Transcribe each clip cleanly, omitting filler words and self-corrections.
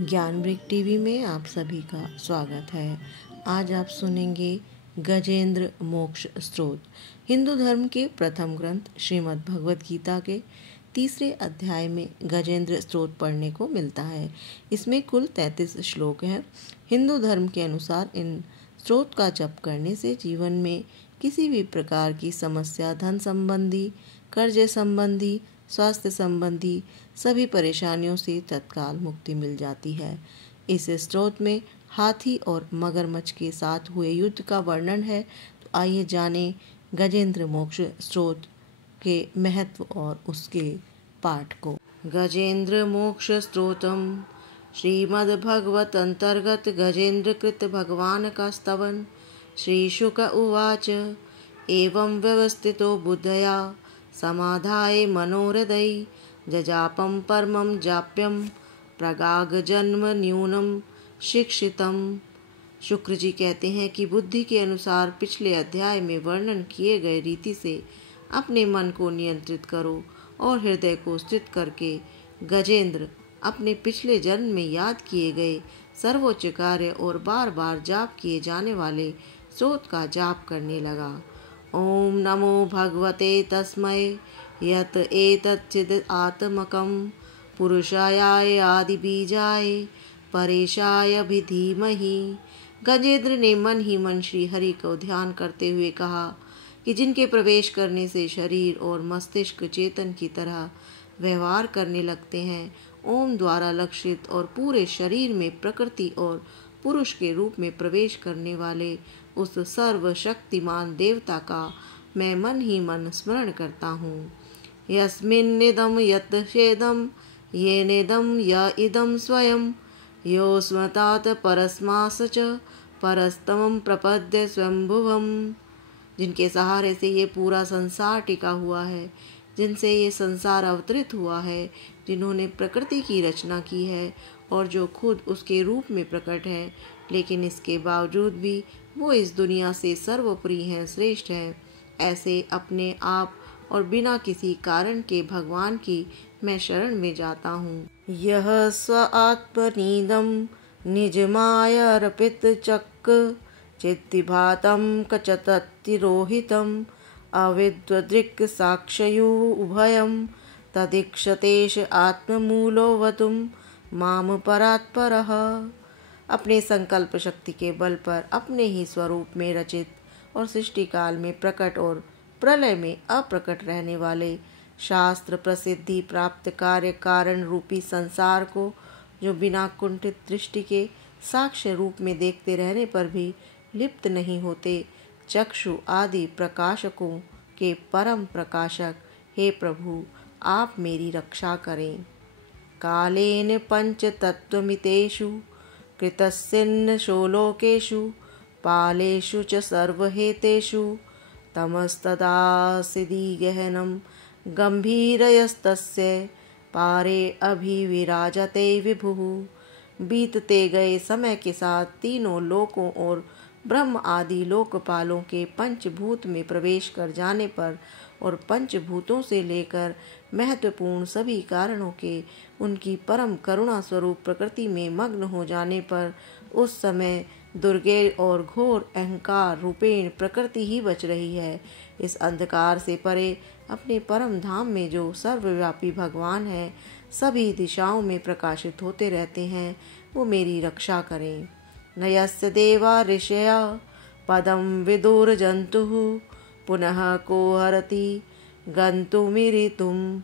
ज्ञानवृक्ष TV में आप सभी का स्वागत है। आज आप सुनेंगे गजेंद्र मोक्ष स्तोत्र। हिंदू धर्म के प्रथम ग्रंथ श्रीमद् भगवद गीता के तीसरे अध्याय में गजेंद्र स्तोत्र पढ़ने को मिलता है। इसमें कुल 33 श्लोक हैं। हिंदू धर्म के अनुसार इन स्तोत्र का जप करने से जीवन में किसी भी प्रकार की समस्या, धन संबंधी, कर्ज संबंधी, स्वास्थ्य संबंधी सभी परेशानियों से तत्काल मुक्ति मिल जाती है। इस स्तोत्र में हाथी और मगरमच्छ के साथ हुए युद्ध का वर्णन है। तो आइए जानें गजेंद्र मोक्ष स्तोत्र के महत्व और उसके पाठ को। गजेंद्र मोक्ष स्तोत्रम श्रीमद्भगवत अंतर्गत गजेंद्र कृत भगवान का स्तवन। श्री शुक उवाच एवं व्यवस्थितो बुद्धया समाधाय मनोहृदय जजापं परमं जाप्यं प्रगाग जन्म न्यूनम शिक्षितम। शुक्र जी कहते हैं कि बुद्धि के अनुसार पिछले अध्याय में वर्णन किए गए रीति से अपने मन को नियंत्रित करो और हृदय को स्थित करके गजेंद्र अपने पिछले जन्म में याद किए गए सर्वोच्च कार्य और बार बार जाप किए जाने वाले स्तोत्र का जाप करने लगा। ओम नमो भगवते तस्मै यत एतच्चिद आत्मकं पुरुषाय आदि बीजाय परेशाय भी धीमहि। गजेंद्र ने मन ही मन श्री हरि को ध्यान करते हुए कहा कि जिनके प्रवेश करने से शरीर और मस्तिष्क चेतन की तरह व्यवहार करने लगते हैं, ओम द्वारा लक्षित और पूरे शरीर में प्रकृति और पुरुष के रूप में प्रवेश करने वाले उस सर्वशक्तिमान देवता का मैं मन ही मन स्मरण करता हूँ। यस्मिन्निदं यत् शेदं येनेदं य इदं स्वयं यो स्मतात् परस्मास च परस्तमं प्रपद्य स्वयंभुवम्। जिनके सहारे से ये पूरा संसार टिका हुआ है, जिनसे ये संसार अवतरित हुआ है, जिन्होंने प्रकृति की रचना की है और जो खुद उसके रूप में प्रकट है, लेकिन इसके बावजूद भी वो इस दुनिया से सर्वोपरि हैं, श्रेष्ठ हैं। ऐसे अपने आप और बिना किसी कारण के भगवान की मैं शरण में जाता हूँ। यह स्व आत्मनीदम निज माया अर्पित चक् चित्तिभातम कचततिरोहितम अविद्वदृक् साक्षयु उभयम तदीक्षतेश आत्ममूलोवतुम माम परात्परः। अपने संकल्प शक्ति के बल पर अपने ही स्वरूप में रचित और सृष्टि काल में प्रकट और प्रलय में अप्रकट रहने वाले शास्त्र प्रसिद्धि प्राप्त कार्य कारण रूपी संसार को, जो बिना कुंठित दृष्टि के साक्ष्य रूप में देखते रहने पर भी लिप्त नहीं होते, चक्षु आदि प्रकाशकों के परम प्रकाशक, हे प्रभु आप मेरी रक्षा करें। कालेन पंच तत्वमितेषु कृतस्सिन्न शोलोकेषु पालेषु च सर्वहेतेषु तमस्तदासिदि गहनं गंभीरयस्तस्य पारे अभिविराजते विभुः। बीतते गए समय के साथ तीनों लोकों और ब्रह्म आदि लोकपालों के पंचभूत में प्रवेश कर जाने पर और पंचभूतों से लेकर महत्वपूर्ण सभी कारणों के उनकी परम करुणा स्वरूप प्रकृति में मग्न हो जाने पर उस समय दुर्गे और घोर अहंकार रूपेण प्रकृति ही बच रही है। इस अंधकार से परे अपने परम धाम में जो सर्वव्यापी भगवान है, सभी दिशाओं में प्रकाशित होते रहते हैं, वो मेरी रक्षा करें। नयस्य देवा ऋषया पदम विदुर जंतु पुनः को हरति गन्तुमिरितुं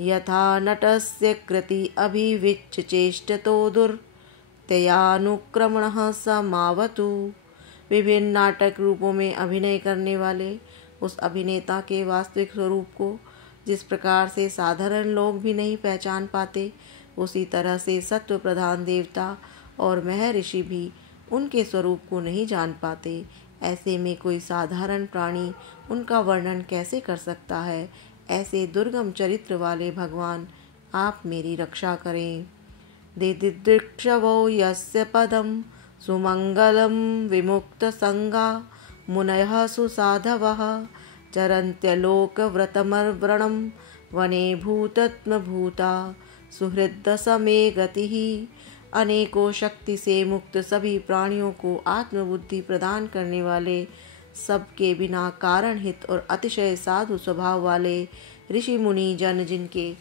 यथा नटस्य कृति अभिविच्च चेष्टतो दुर्तयानुक्रमणः समावतु। विभिन्न नाटक रूपों में अभिनय करने वाले उस अभिनेता के वास्तविक स्वरूप को जिस प्रकार से साधारण लोग भी नहीं पहचान पाते, उसी तरह से सत्व प्रधान देवता और महर्षि भी उनके स्वरूप को नहीं जान पाते। ऐसे में कोई साधारण प्राणी उनका वर्णन कैसे कर सकता है। ऐसे दुर्गम चरित्र वाले भगवान आप मेरी रक्षा करें। दिदिदृक्षवो यस्य पदम सुमंगलम विमुक्त संगा मुनयः सुसाधवः चरन्त्यलोकव्रतमर्वणं वने भूतत्मभूता सुहृदसमे गतिः अनेकों शक्ति से मुक्त सभी प्राणियों को आत्मबुद्धि प्रदान करने वाले, सबके बिना कारण हित और अतिशय साधु स्वभाव वाले ऋषि मुनि जन, जिनके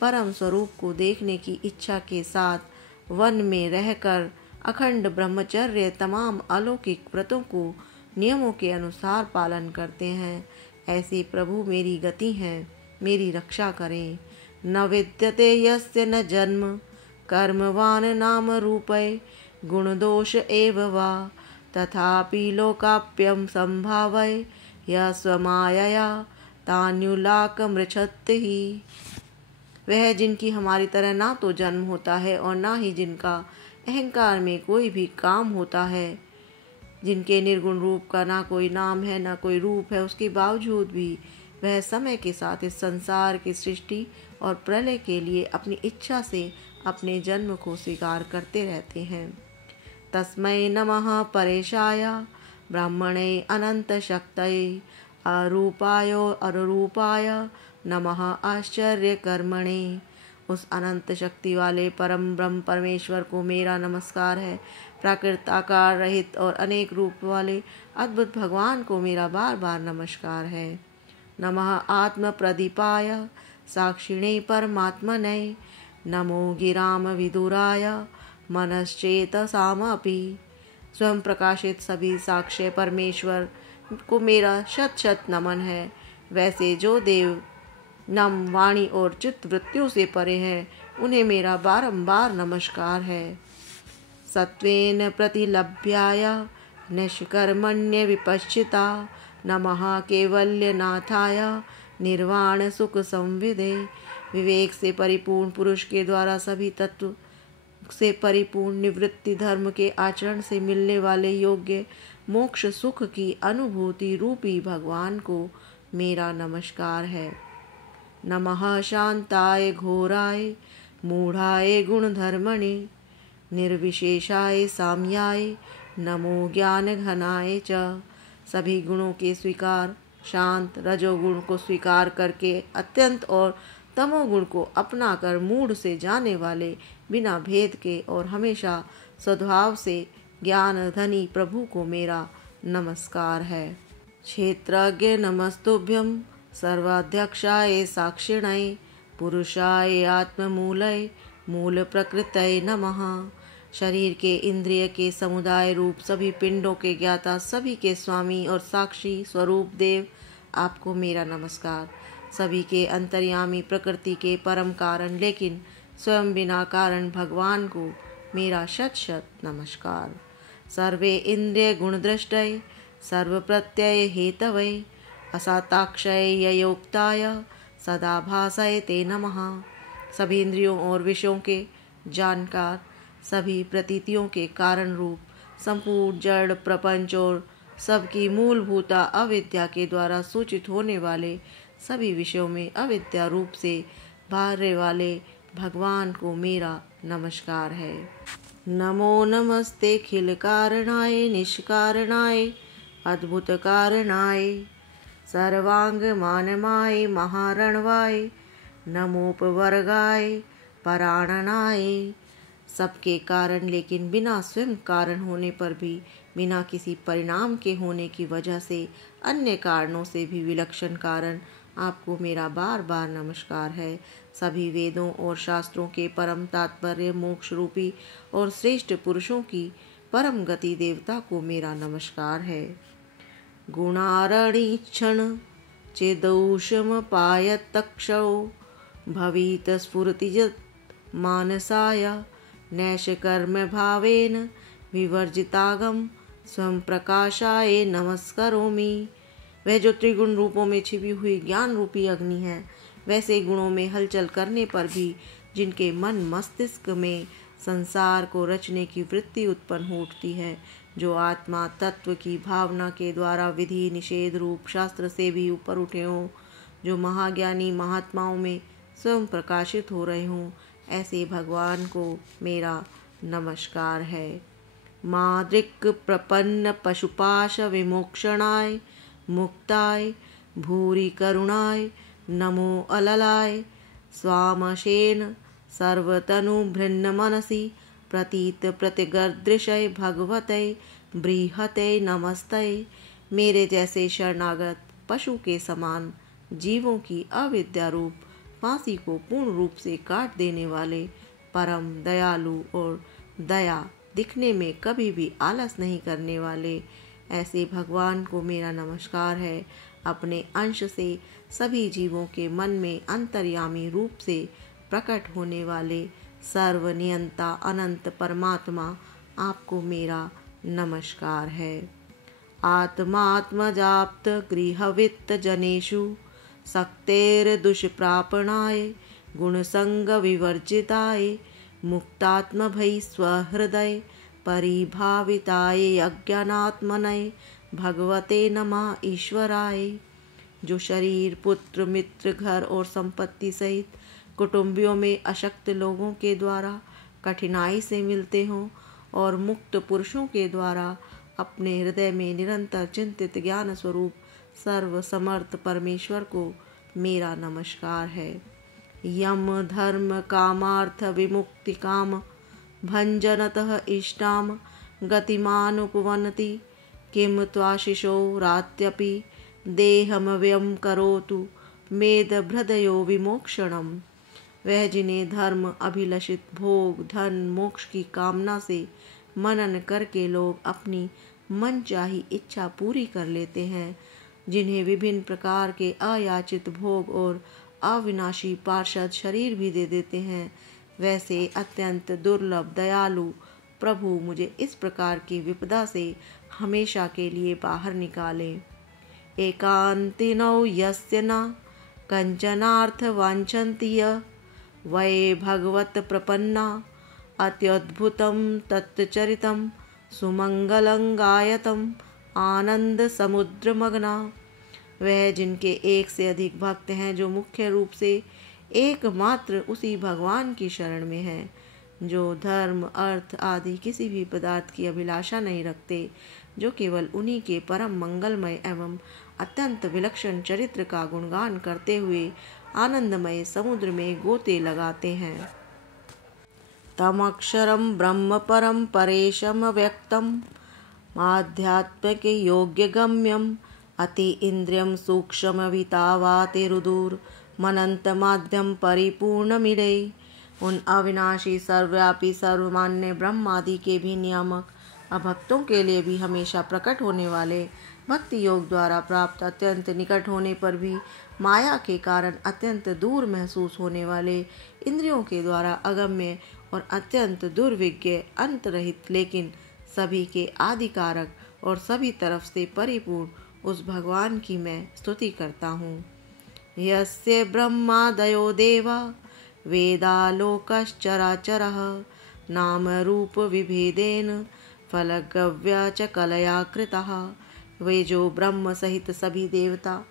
परम स्वरूप को देखने की इच्छा के साथ वन में रहकर अखंड ब्रह्मचर्य तमाम अलौकिक व्रतों को नियमों के अनुसार पालन करते हैं, ऐसे प्रभु मेरी गति हैं, मेरी रक्षा करें। न विद्यते यस्य न जन्म कर्मवान नाम रूपे गुण दोष एव वा तथापि लोकाप्यम संभावय यः स्वमायया तान्युलाकमृच्छति ही। वह जिनकी हमारी तरह ना तो जन्म होता है और ना ही जिनका अहंकार में कोई भी काम होता है, जिनके निर्गुण रूप का ना कोई नाम है ना कोई रूप है, उसके बावजूद भी वह समय के साथ इस संसार की सृष्टि और प्रलय के लिए अपनी इच्छा से अपने जन्म को स्वीकार करते रहते हैं। तस्मै नमः परेशाय ब्रह्मणे अनंत शक्तये अरूपाय अरूपाय नमः आश्चर्य कर्मणे। उस अनंत शक्ति वाले परम ब्रह्म परमेश्वर को मेरा नमस्कार है। प्राकृत आकार रहित और अनेक रूप वाले अद्भुत भगवान को मेरा बार बार नमस्कार है। नमः आत्म प्रदीपाय साक्षिणे परमात्मने नमो गिराम विदुराय मनश्चेतसामपि। स्वयं प्रकाशित सभी साक्ष्य परमेश्वर को मेरा शत शत नमन है। वैसे जो देव नम वाणी और चित्त वृत्तियों से परे हैं, उन्हें मेरा बारंबार नमस्कार है। सत्वेन प्रतिलभ्याय निष्कर्मण्य विपश्चिता नमः कैवल्यनाथाय निर्वाण सुख संविदे। विवेक से परिपूर्ण पुरुष के द्वारा सभी तत्व से परिपूर्ण निवृत्ति धर्म के आचरण से मिलने वाले योग्य मोक्ष सुख की अनुभूति रूपी भगवान को मेरा नमस्कार है। नमः शांताय घोराय मूढ़ाय गुणधर्मणे निर्विशेषाय साम्याय नमो ज्ञान घनाय च। सभी गुणों के स्वीकार, शांत रजोगुण को स्वीकार करके अत्यंत और तमोगुण को अपनाकर मूढ़ से जाने वाले, बिना भेद के और हमेशा सद्भाव से ज्ञान धनी प्रभु को मेरा नमस्कार है। क्षेत्रज्ञ नमस्तुभ्यं सर्वाध्यक्षाय साक्षिणाय पुरुषाय आत्ममूलय मूल प्रकृतये नमः। शरीर के इंद्रिय के समुदाय रूप सभी पिंडों के ज्ञाता, सभी के स्वामी और साक्षी स्वरूप देव, आपको मेरा नमस्कार। सभी के अंतर्यामी प्रकृति के परम कारण लेकिन स्वयं बिना कारण भगवान को मेरा शत शत नमस्कार। सर्वे इंद्रिय गुणदृष्टये सर्व प्रत्यय हेतवे असाताक्षय ययोक्ताय सदा भासये ते नमः। सभी इंद्रियों और विषयों के जानकार, सभी प्रतीतियों के कारण रूप, संपूर्ण जड़ प्रपंच और सबकी मूलभूता अविद्या के द्वारा सूचित होने वाले सभी विषयों में अविद्या रूप से भार्य वाले भगवान को मेरा नमस्कार है। नमो नमस्ते खिल कारणाय निष्कारणाय अद्भुत कारणाय सर्वांग मानमाय महारणवाय नमोपवर्गाय पराणनाय। सबके कारण लेकिन बिना स्वयं कारण होने पर भी, बिना किसी परिणाम के होने की वजह से अन्य कारणों से भी विलक्षण कारण आपको मेरा बार बार नमस्कार है। सभी वेदों और शास्त्रों के परम तात्पर्य मोक्ष रूपी और श्रेष्ठ पुरुषों की परम गति देवता को मेरा नमस्कार है। गुणारणीक्षण चेदौषम पायतक्षौ भवित स्फुरतिजत मानसाय नैश कर्म भावेन विवर्जितागम स्वयं प्रकाशाय नमस्करोमि। वह जो त्रिगुण रूपों में छिपी हुई ज्ञान रूपी अग्नि है, वैसे गुणों में हलचल करने पर भी जिनके मन मस्तिष्क में संसार को रचने की वृत्ति उत्पन्न उठती है, जो आत्मा तत्व की भावना के द्वारा विधि निषेध रूप शास्त्र से भी ऊपर उठे हों, जो महाज्ञानी महात्माओं में स्वयं प्रकाशित हो रहे हों, ऐसे भगवान को मेरा नमस्कार है। मादृक् प्रपन्न पशुपाश विमोक्षणाय मुक्ताय भूरि करुणाय नमो अललाय स्वामशेन सर्वतनु भृन्न मनसि प्रतीत प्रतिगदृशय भगवते बृहते नमस्ते। मेरे जैसे शरणागत पशु के समान जीवों की अविद्या रूप फांसी को पूर्ण रूप से काट देने वाले परम दयालु और दया दिखने में कभी भी आलस नहीं करने वाले ऐसे भगवान को मेरा नमस्कार है। अपने अंश से सभी जीवों के मन में अंतर्यामी रूप से प्रकट होने वाले सर्वनियंता अनंत परमात्मा आपको मेरा नमस्कार है। आत्मात्मजाप्त गृहवित्त जनेषु शक्तेर दुष्प्रापणाय गुणसंग विवर्जिताय मुक्तात्म भय स्वहृदय परिभाविताय अज्ञानात्मनय भगवते नमः ईश्वराय। जो शरीर पुत्र मित्र घर और संपत्ति सहित कुटुंबियों में अशक्त लोगों के द्वारा कठिनाई से मिलते हों और मुक्त पुरुषों के द्वारा अपने हृदय में निरंतर चिंतित ज्ञान स्वरूप सर्व समर्थ परमेश्वर को मेरा नमस्कार है। यम धर्म कामार्थ विमुक्ति काम भंजनतः इष्टाम गतिमान उपवनति किम त्वाशिषो रात्यपि देहमव्यम करोतु मेद भृदयो विमोक्षणम। वह जिन्हें धर्म अभिलषित भोग धन मोक्ष की कामना से मनन करके लोग अपनी मनचाही इच्छा पूरी कर लेते हैं, जिन्हें विभिन्न प्रकार के अयाचित भोग और अविनाशी पार्षद शरीर भी दे देते हैं, वैसे अत्यंत दुर्लभ दयालु प्रभु मुझे इस प्रकार की विपदा से हमेशा के लिए बाहर निकालें। एकांतिनौ यस्य न कंचनार्थ वांछन्ति वै भगवत प्रपन्ना अत्यद्भुतं तत्चरितं सुमंगलं गायतं आनंद समुद्र मग्ना। वह जिनके एक से अधिक भक्त हैं, जो मुख्य रूप से एकमात्र उसी भगवान की शरण में हैं, जो धर्म अर्थ आदि किसी भी पदार्थ की अभिलाषा नहीं रखते, जो केवल उन्हीं के परम मंगलमय एवं अत्यंत विलक्षण चरित्र का गुणगान करते हुए आनंदमय समुद्र में गोते लगाते हैं। तमक्षरम ब्रह्म परम परेशम व्यक्तम आध्यात्मिक योग्य गम्यम अति इंद्रियम सूक्ष्म वितावातिरुदूर मनंत माध्यम परिपूर्ण मिले। उन अविनाशी सर्वव्यापी सर्वमान्य ब्रह्म आदि के भी नियामक अभक्तों के लिए भी हमेशा प्रकट होने वाले भक्ति योग द्वारा प्राप्त अत्यंत निकट होने पर भी माया के कारण अत्यंत दूर महसूस होने वाले इंद्रियों के द्वारा अगम्य और अत्यंत दुर्विज्ञ अंतरहित लेकिन सभी के आदिकारक और सभी तरफ से परिपूर्ण उस भगवान की मैं स्तुति करता हूँ। यस्य ब्रह्मादयो देवा वेदालोकश्चराचरः नाम रूप विभेदेन फलगव्या च कलया कृतः। वे जो ब्रह्म सहित सभी देवता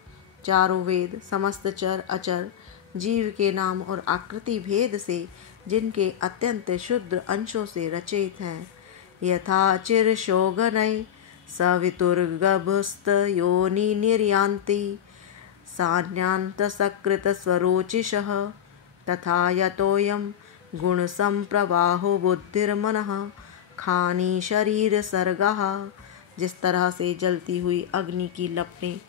चारों वेद समस्त चर अचर जीव के नाम और आकृति भेद से जिनके अत्यंत शुद्ध अंशों से रचित हैं, यथा चिरशोगनय सवितुर्गभस्त योनि निर्यान्ति सान्यांत सकृत स्वरोचिषः तथा यतोयम गुण संप्रवाहो बुद्धिर्मनः खानी शरीर सर्गः। जिस तरह से जलती हुई अग्नि की लपटें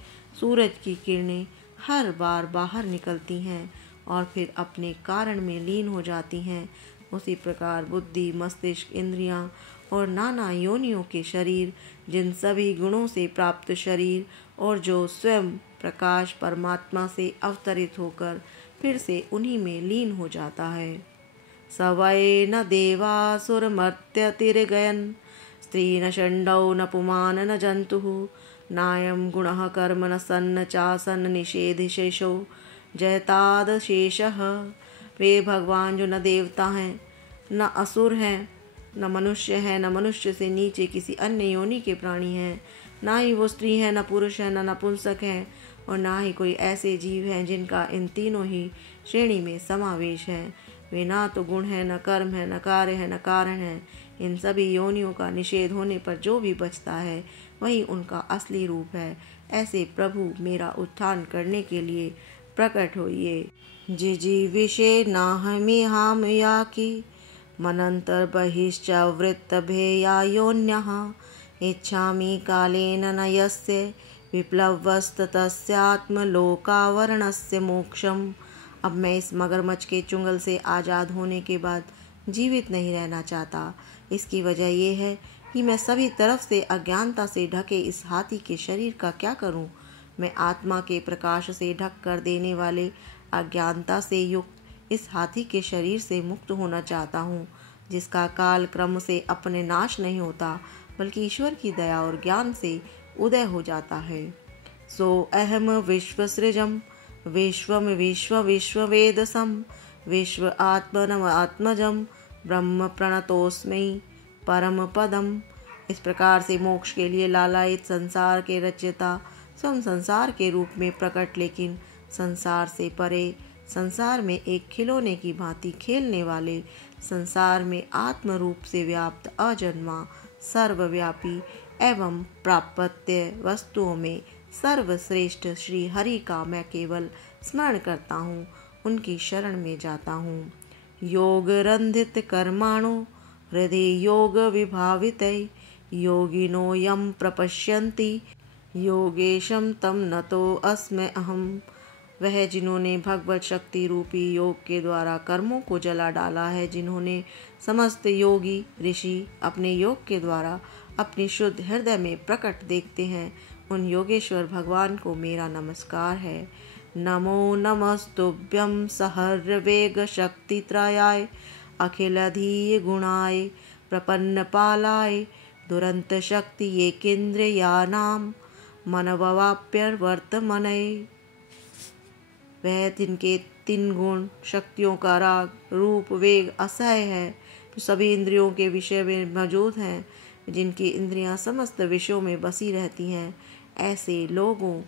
सूरज की किरणें हर बार बाहर निकलती हैं और फिर अपने कारण में लीन हो जाती हैं, उसी प्रकार बुद्धि मस्तिष्क इंद्रियां और नाना योनियों के शरीर जिन सभी गुणों से प्राप्त शरीर और जो स्वयं प्रकाश परमात्मा से अवतरित होकर फिर से उन्हीं में लीन हो जाता है। सवै न देवासुर मर्त्य तिरगयन स्त्री न षण्डौ न पुमान न जंतुः नायं गुणः कर्म न सन्न चासन निषेध शेषो जयताद शेषः। वे भगवान जो न देवता हैं न असुर हैं न मनुष्य हैं न मनुष्य से नीचे किसी अन्य योनि के प्राणी हैं, ना ही वो स्त्री हैं न पुरुष हैं न नपुंसक हैं और ना ही कोई ऐसे जीव हैं जिनका इन तीनों ही श्रेणी में समावेश है। वे ना तो गुण है न कर्म है न कार्य है न कारण है। इन सभी योनियों का निषेध होने पर जो भी बचता है वही उनका असली रूप है। ऐसे प्रभु मेरा उत्थान करने के लिए प्रकट होइए। जिजीविषे नाहमिहाम याकी मनन्तर्बहिश्च वृत्तभेयायोन्यः इच्छामि कालेन न यस्य विप्लवस्तस्यात्मलोकावरणस्य मोक्षम। अब मैं इस मगरमच्छ के चुंगल से आज़ाद होने के बाद जीवित नहीं रहना चाहता। इसकी वजह यह है कि मैं सभी तरफ से अज्ञानता से ढके इस हाथी के शरीर का क्या करूं? मैं आत्मा के प्रकाश से ढक कर देने वाले अज्ञानता से युक्त इस हाथी के शरीर से मुक्त होना चाहता हूँ, जिसका काल क्रम से अपने नाश नहीं होता बल्कि ईश्वर की दया और ज्ञान से उदय हो जाता है। सो अहम विश्वसृजम विश्वम विश्व विश्ववेदसम विश्व आत्मनम आत्मजम ब्रह्म प्रणतोस्मि परम पदम। इस प्रकार से मोक्ष के लिए लालायित संसार के रचयिता स्वयं संसार के रूप में प्रकट, लेकिन संसार से परे, संसार में एक खिलौने की भांति खेलने वाले, संसार में आत्म रूप से व्याप्त अजन्मा सर्वव्यापी एवं प्राप्त्य वस्तुओं में सर्वश्रेष्ठ श्री हरि का मैं केवल स्मरण करता हूँ, उनकी शरण में जाता हूँ। योग रंधित कर्माणो हृदय योग विभावितै योगिनो यम प्रपश्यन्ति योगेशम तम नतो अस्मै अहम। वह जिन्होंने भगवत शक्ति रूपी योग के द्वारा कर्मों को जला डाला है, जिन्होंने समस्त योगी ऋषि अपने योग के द्वारा अपनी शुद्ध हृदय में प्रकट देखते हैं, उन योगेश्वर भगवान को मेरा नमस्कार है। नमो नमस्तुभ्यं सहर्ष वेग शक्ति त्रयाय अखिलधीय गुणाय प्रपन्न पालाय दुरंत शक्ति एकेन्द्रियाणाम मनववाप्यवर्तमने। वह जिनके 3 गुण शक्तियों का राग रूप वेग असह्य है, जो सभी इंद्रियों के विषय में मौजूद हैं, जिनकी इंद्रियां समस्त विषयों में बसी रहती हैं, ऐसे लोगों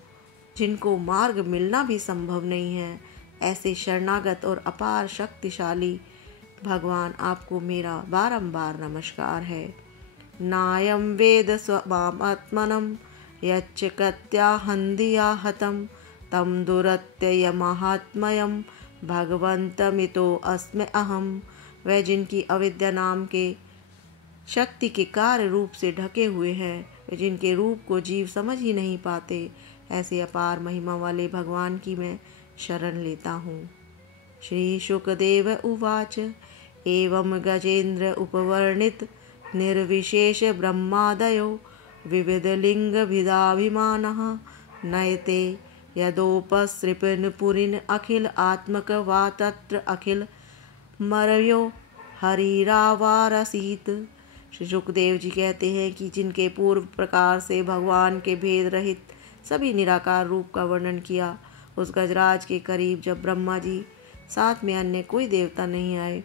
जिनको मार्ग मिलना भी संभव नहीं है, ऐसे शरणागत और अपार शक्तिशाली भगवान आपको मेरा बारंबार नमस्कार है। नायम वेद स्वमात्मनम यच्च कत्याहन्दिया हतम तम दुरत्यय महात्मयम भगवन्तमितो अस्मै अहम। वह जिनकी अविद्या नाम के शक्ति के कार्य रूप से ढके हुए हैं, वे जिनके रूप को जीव समझ ही नहीं पाते, ऐसे अपार महिमा वाले भगवान की मैं शरण लेता हूँ। श्री शुकदेव उवाच एवं गजेन्द्र उपवर्णित निर्विशेष ब्रह्मादयो विविधलिङ्गभिदाभिमानः नयते यदोपसृपन् पुरीन् अखिल आत्मक वा तत्र अखिल मरयो हरिरावारसीत। श्री शुकदेव जी कहते हैं कि जिनके पूर्व प्रकार से भगवान के भेद रहित सभी निराकार रूप का वर्णन किया, उस गजराज के करीब जब ब्रह्मा जी साथ में अन्य कोई देवता नहीं आए,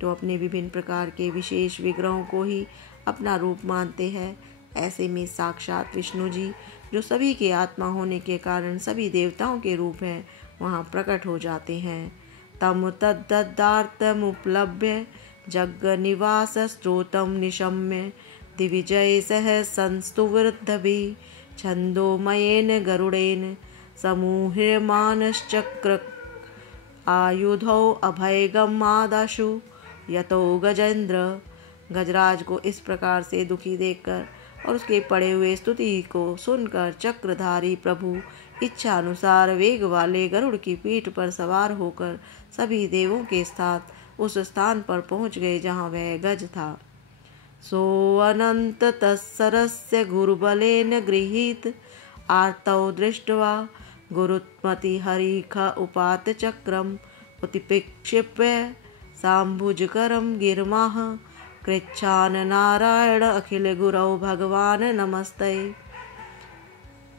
तो अपने विभिन्न प्रकार के विशेष विग्रहों को ही अपना रूप मानते हैं। ऐसे में साक्षात विष्णु जी, जो सभी के आत्मा होने के कारण सभी देवताओं के रूप हैं, वहाँ प्रकट हो जाते हैं। तम तद्दत्तार्थमुपलभ्य जगन्निवास स्त्रोतं निशम्य दिविजय सह संस्तुवृद्धभिः छन्दोमयेन गरुडेन समूह्यमानश्चक्र आयुधौ अभयगमादाशु यतो गजेन्द्र। गजराज को इस प्रकार से दुखी देखकर और उसके पड़े हुए स्तुति को सुनकर चक्रधारी प्रभु इच्छा अनुसार वेग वाले गरुड़ की पीठ पर सवार होकर सभी देवों के साथ उस स्थान पर पहुंच गए जहाँ वह गज था। सो अनंत तत्सरस्य गुरुबलेन गृहीत आर्तौ दृष्ट्वा गुरुत्मति हरिख उपात चक्रम उत्पिक्षिप्य साम्भुजकरं गिरमाह कृच्छान नारायण अखिल गुरौ भगवान नमस्ते।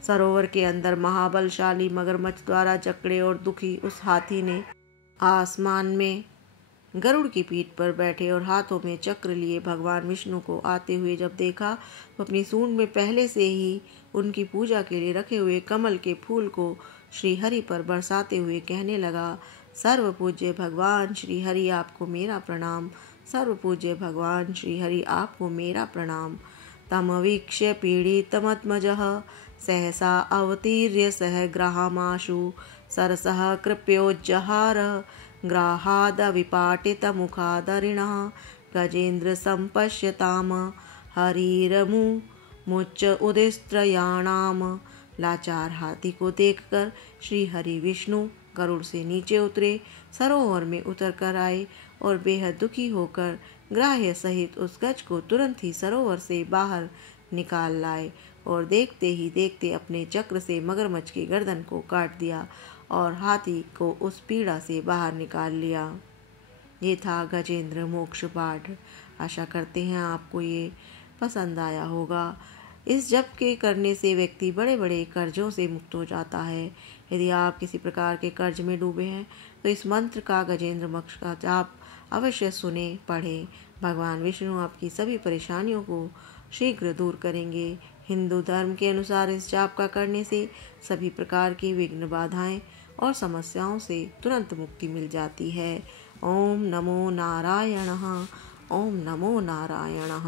सरोवर के अंदर महाबलशाली मगरमच्छ द्वारा जकड़े और दुखी उस हाथी ने आसमान में गरुड़ की पीठ पर बैठे और हाथों में चक्र लिए भगवान विष्णु को आते हुए जब देखा, तो अपनी सूंड में पहले से ही उनकी पूजा के लिए रखे हुए कमल के फूल को श्री हरि पर बरसाते हुए कहने लगा, सर्व पूज्य भगवान श्री हरि आपको मेरा प्रणाम, सर्व पूज्य भगवान श्री हरि आपको मेरा प्रणाम। तमवीक्ष्य पीड़ितमत्मजः सहसा अवतीर्य सह ग्राहमाशु सरसः कृप्योज्जहार ग्राहाद विपाटितमुखादरिणः गजेंद्र संपश्यताम हरिरमु मुच्च उदिस्त्रयाणाम। लाचार हाथी को देखकर श्री हरि विष्णु गरुड़ से नीचे उतरे, सरोवर में उतर कर आए और बेहद दुखी होकर ग्राह्य सहित उस गज को तुरंत ही सरोवर से बाहर निकाल लाए और देखते ही देखते अपने चक्र से मगरमच्छ की गर्दन को काट दिया और हाथी को उस पीड़ा से बाहर निकाल लिया। ये था गजेंद्र मोक्ष पाठ। आशा करते हैं आपको ये पसंद आया होगा। इस जप के करने से व्यक्ति बड़े बड़े कर्जों से मुक्त हो जाता है। यदि आप किसी प्रकार के कर्ज में डूबे हैं तो इस मंत्र का गजेंद्र मोक्ष का जाप अवश्य सुने, पढ़ें। भगवान विष्णु आपकी सभी परेशानियों को शीघ्र दूर करेंगे। हिंदू धर्म के अनुसार इस जाप का करने से सभी प्रकार की विघ्न, बाधाएं और समस्याओं से तुरंत मुक्ति मिल जाती है। ओम नमो नारायणः। ओम नमो नारायणः।